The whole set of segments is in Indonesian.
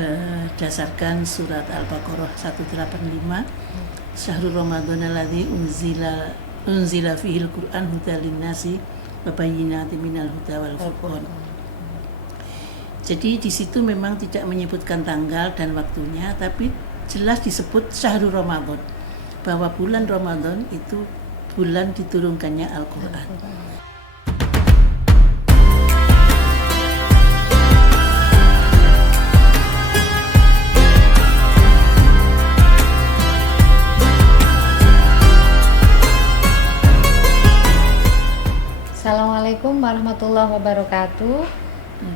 berdasarkan surat Al-Baqarah 185, Syahrul Ramadan alladzi unzila fihil Qur'an hudal linnasi wa bayyinatin minal huda wal furqan. Jadi di situ memang tidak menyebutkan tanggal dan waktunya, tapi jelas disebut Syahrul Ramadan, bahwa bulan Ramadan itu bulan diturunkannya Al-Qur'an. Assalamualaikum warahmatullahi wabarakatuh.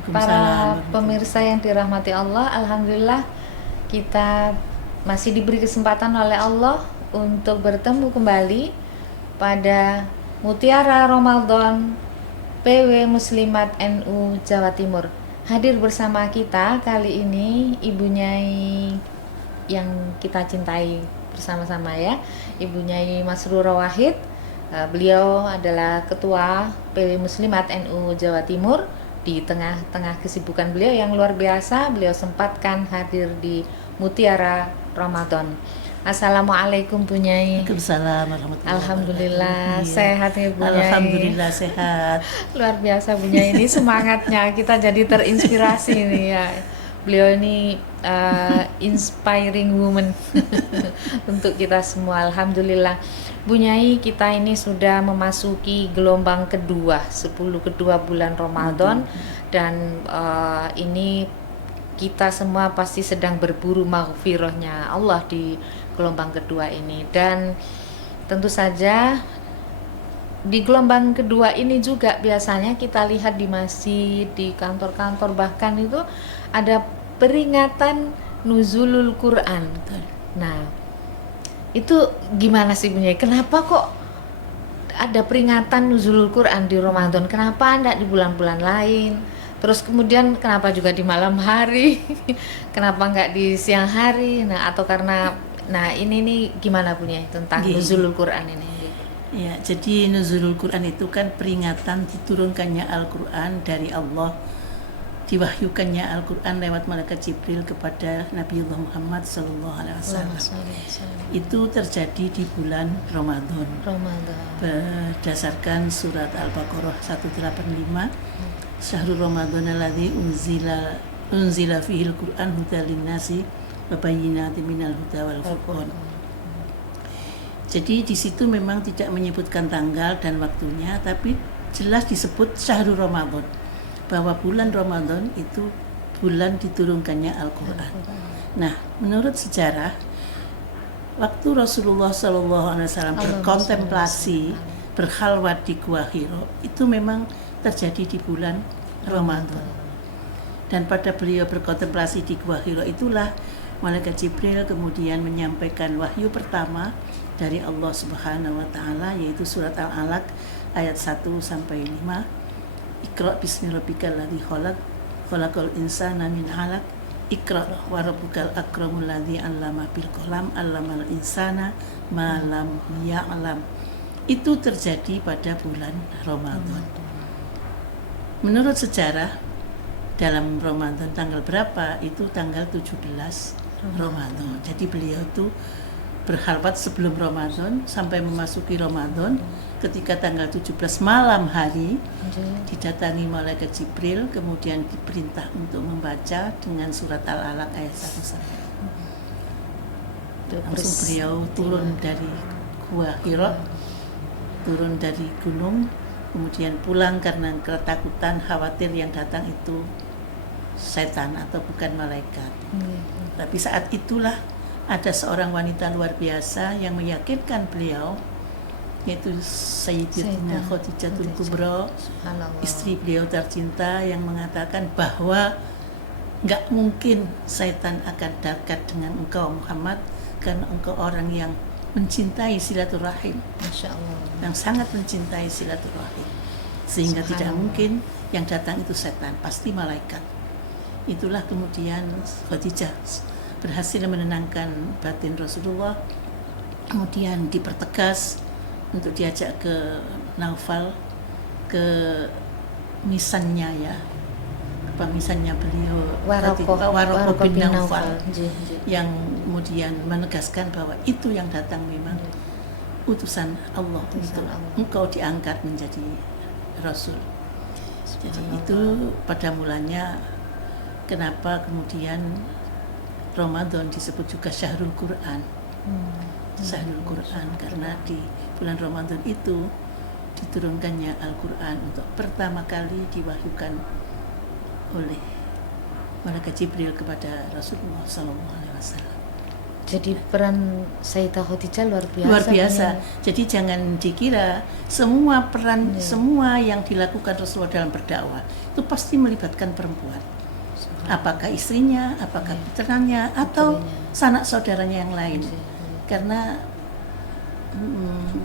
Para pemirsa yang dirahmati Allah, alhamdulillah kita masih diberi kesempatan oleh Allah untuk bertemu kembali pada Mutiara Ramadan PW Muslimat NU Jawa Timur. Hadir bersama kita kali ini Ibu Nyai yang kita cintai bersama-sama ya, Ibu Nyai Masrurah Wahid. Beliau adalah Ketua PW Muslimat NU Jawa Timur. Di tengah-tengah kesibukan beliau yang luar biasa, beliau sempatkan hadir di Mutiara Ramadan. Assalamualaikum Bu Nyai. Waalaikumsalam warahmatullahi wabarakatuh. Alhamdulillah sehat ya Bu Nyai. Alhamdulillah sehat. Luar biasa Bu Nyai, ini semangatnya kita jadi terinspirasi nih ya. Beliau ini inspiring woman untuk kita semua. Alhamdulillah Bu Nyai, kita ini sudah memasuki gelombang kedua, 10 kedua bulan Ramadan. Dan ini kita semua pasti sedang berburu maghfirahnya Allah di gelombang kedua ini. Dan tentu saja di gelombang kedua ini juga biasanya kita lihat di masjid, di kantor-kantor, bahkan itu ada peringatan nuzulul Quran. Nah, itu gimana sih Bu Nyai? Kenapa kok ada peringatan nuzulul Quran di Ramadan? Kenapa enggak di bulan-bulan lain? Terus kemudian kenapa juga di malam hari? Kenapa enggak di siang hari? Nah, atau karena ini nih gimana Bu Nyai tentang nuzulul Quran ini? Ya, jadi nuzulul Quran itu kan peringatan diturunkannya Al-Quran dari Allah, diwahyukannya Al-Quran lewat malaikat Jibril kepada Nabiullah Muhammad SAW. Itu terjadi di bulan Ramadan. Berdasarkan surat Al-Baqarah 185, Syahrul Ramadan alladzi unzila fihil Qur'an hudal linnasi wa bayyinatin minal huda wal furqan. Jadi di situ memang tidak menyebutkan tanggal dan waktunya, tapi jelas disebut Syahrul Ramadan, bahwa bulan Ramadan itu bulan diturunkannya Al-Quran. Nah, menurut sejarah, waktu Rasulullah SAW berkontemplasi, berkhalwat di Gua Hiro, itu memang terjadi di bulan Ramadan. Dan pada beliau berkontemplasi di Gua Hiro itulah malaikat Jibril kemudian menyampaikan wahyu pertama dari Allah Subhanahu wa Ta'ala, yaitu surat Al-Alaq ayat 1 sampai 5. Iqra bismi rabbikal ladzi khalaq, khalaqal insana min 'alaq, Iqra wa rabbukal akramul ladzi 'allama bil qalam, 'allamal insana ma lam ya'lam. Itu terjadi pada bulan Ramadan. Menurut sejarah, dalam Ramadan tanggal berapa? Itu tanggal 17 Ramadan. Jadi beliau itu berkhalwat sebelum Ramadan sampai memasuki Ramadan. Ketika tanggal 17 malam hari didatangi malaikat Jibril, kemudian diperintah untuk membaca dengan surat Al-Alaq ayat 1 sampai. Langsung beliau turun dari Gua Hiro, turun dari gunung, kemudian pulang karena ketakutan, khawatir yang datang itu setan atau bukan malaikat. Tapi saat itulah ada seorang wanita luar biasa yang meyakinkan beliau, yaitu Sayyidatina Khadijatul Kubra, istri beliau tercinta, yang mengatakan bahwa nggak mungkin setan akan dekat dengan engkau Muhammad, karena engkau orang yang mencintai silaturahim, Masya Allah, yang sangat mencintai silaturahim, sehingga tidak mungkin yang datang itu setan, pasti malaikat. Itulah kemudian Khadijah berhasil menenangkan batin Rasulullah, kemudian dipertegas untuk diajak ke Naufal, ke misannya ya, misalnya beliau Warokoh bin bin Naufal Nggih. yang kemudian menegaskan bahwa itu yang datang memang utusan Allah Utusan untuk Allah. engkau diangkat menjadi Rasul. Jadi itu pada mulanya kenapa kemudian Ramadan disebut juga Syahrul Quran. Syahrul Quran karena di bulan Ramadan itu diturunkannya Al-Quran untuk pertama kali diwahyukan oleh malaikat Jibril kepada Rasulullah SAW. Jadi peran Sayyidah Khadijah luar biasa. Luar biasa. Punya. Jadi jangan dikira semua peran semua yang dilakukan Rasulullah dalam berdakwah itu pasti melibatkan perempuan. Apakah istrinya, apakah putranya, atau sanak saudaranya yang lain. Karena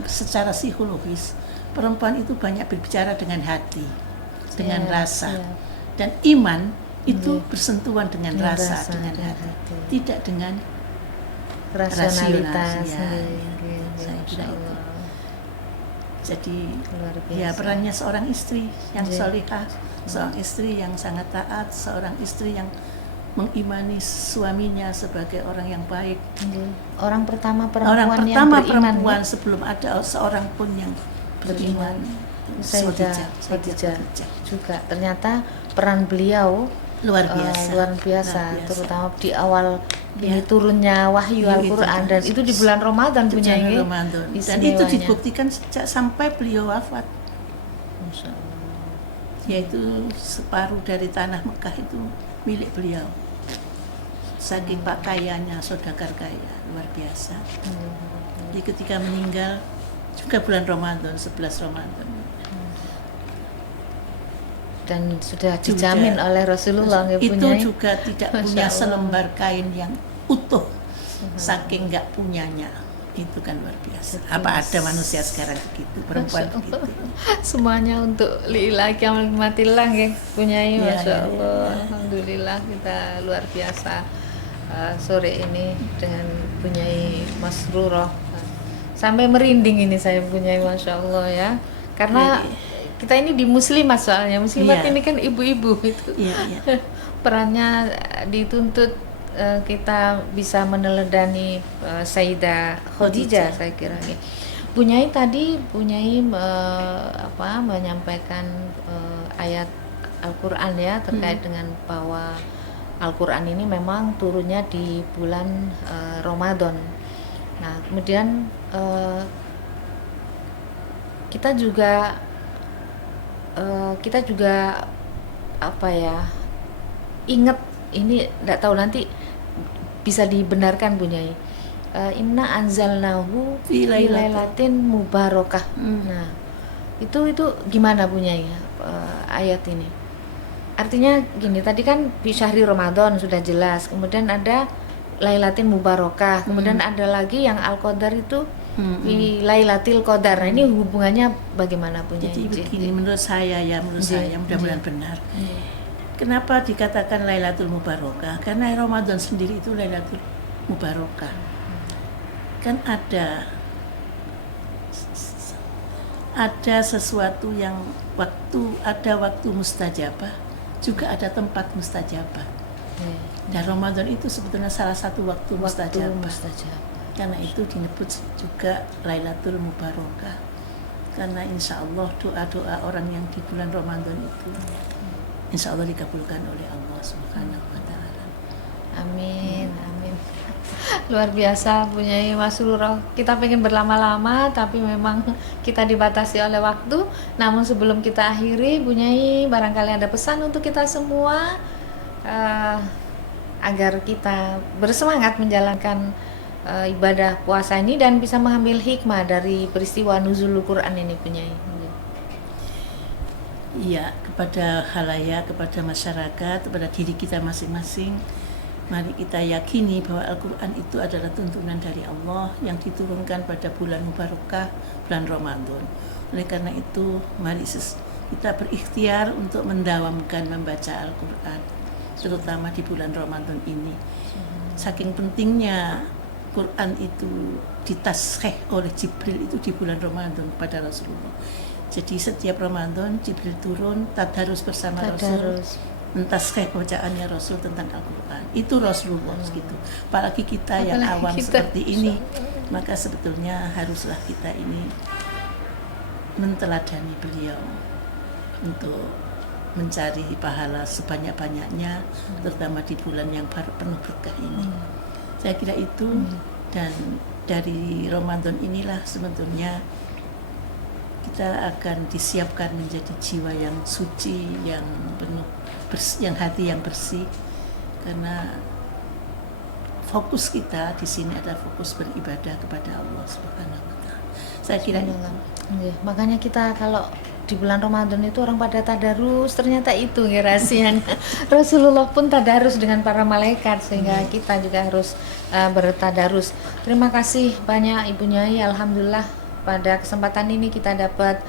secara psikologis perempuan itu banyak berbicara dengan hati, dengan rasa, dan iman itu bersentuhan dengan rasa, dengan hati, tidak dengan rasionalitas. Masya Allah. Jadi luar biasa. ya perannya seorang istri yang solihah, seorang istri yang sangat taat, seorang istri yang mengimani suaminya sebagai orang yang baik. Orang pertama perempuan sebelum ada seorang pun yang beriman. Khadijah juga ternyata peran beliau luar biasa, terutama di awal ini turunnya wahyu Al-Quran dan itu di bulan Ramadan punya ini. Dan itu dibuktikan sejak sampai beliau wafat. Masya Allah. Yaitu separuh dari tanah Mekah itu milik beliau. Saking pakaiannya, saudagar kaya, luar biasa. Jadi ketika meninggal juga bulan Ramadan, 11 Ramadan. Dan sudah dijamin oleh Rasulullah itu punya. Juga tidak punya selembar kain yang utuh, saking nggak punyanya. Itu kan luar biasa. Apa ada manusia sekarang begitu, perempuan begitu? Semuanya untuk lillahi amal matillah ya punyai. Masya Allah. Alhamdulillah kita luar biasa sore ini dengan punyai Mas Ruro. Sampai merinding ini saya punyai, Masya Allah ya. Karena kita ini di muslimat soalnya, muslimat ini kan ibu-ibu itu. Perannya dituntut kita bisa meneladani Sayyidah Khadijah saya kira. Punyai tadi menyampaikan ayat Al-Qur'an ya terkait dengan bahwa Al-Qur'an ini memang turunnya di bulan Ramadan. Nah, kemudian kita juga ingat ini, tidak tahu nanti bisa dibenarkan Bunyai. Inna anzalnahu fi lailatin mubarakah. Nah, itu gimana Bunyai ayat ini? Artinya gini, tadi kan di syahri Ramadan sudah jelas, kemudian ada lailatin mubarakah, kemudian ada lagi yang al-qadar itu fi lailatil qadar. Nah, ini hubungannya bagaimana Bunyai? Jadi begini, menurut saya mudah-mudahan benar. Kenapa dikatakan Lailatul Mubarakah? Karena Ramadan sendiri itu Lailatul Mubarakah. Kan ada sesuatu yang ada waktu mustajabah, juga ada tempat mustajabah. Dan Ramadan itu sebetulnya salah satu waktu mustajabah. Karena itu disebut juga Lailatul Mubarakah. Karena insya Allah doa-doa orang yang di bulan Ramadan itu insya Allah dikabulkan oleh Allah Subhanahu wa Ta'ala. Amin, amin. Luar biasa Bunyai Mas Ruro. Kita pengen berlama-lama tapi memang kita dibatasi oleh waktu. Namun sebelum kita akhiri, Bunyai barangkali ada pesan untuk kita semua agar kita bersemangat menjalankan ibadah puasa ini dan bisa mengambil hikmah dari peristiwa nuzulul Quran ini Bunyai. Iya, kepada khalayak, kepada masyarakat, kepada diri kita masing-masing, mari kita yakini bahwa Al-Quran itu adalah tuntunan dari Allah yang diturunkan pada bulan Mubarakah, bulan Ramadan. Oleh karena itu, mari kita berikhtiar untuk mendawamkan membaca Al-Quran, terutama di bulan Ramadan ini. Saking pentingnya Quran itu ditasheh oleh Jibril itu di bulan Ramadan pada Rasulullah. Jadi setiap Ramadan Jibril turun tadarus bersama Rasul mentaskeh bacaannya Rasul tentang Al-Quran. Itu Rasulullah gitu. Apalagi kita yang Apalagi awam kita. seperti ini, maka sebetulnya haruslah kita ini menteladani beliau untuk mencari pahala sebanyak-banyaknya, terutama di bulan yang penuh berkah ini. Saya kira itu, dan dari Ramadan inilah sebetulnya kita akan disiapkan menjadi jiwa yang suci, yang penuh yang hati yang bersih, karena fokus kita di sini adalah fokus beribadah kepada Allah Subhanahu wa taala. Saya kira itu. Iya, makanya kita kalau di bulan Ramadan itu orang pada tadarus, ternyata itu ya rahasianya. Rasulullah pun tadarus dengan para malaikat, sehingga kita juga harus bertadarus. Terima kasih banyak Ibu Nyai, alhamdulillah pada kesempatan ini kita dapat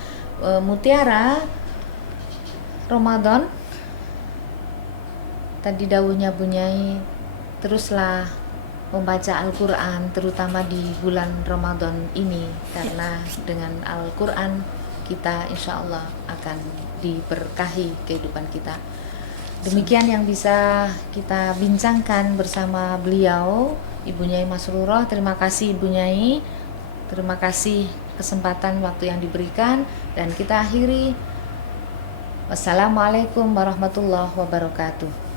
mutiara Ramadan. Tadi dawuhnya Bu Nyai, teruslah membaca Al-Quran terutama di bulan Ramadan ini, karena dengan Al-Quran kita insya Allah akan diberkahi kehidupan kita. Demikian yang bisa kita bincangkan bersama beliau, Ibu Nyai Masrurah. Terima kasih Ibu Nyai, terima kasih kesempatan waktu yang diberikan, dan kita akhiri. Wassalamualaikum warahmatullahi wabarakatuh.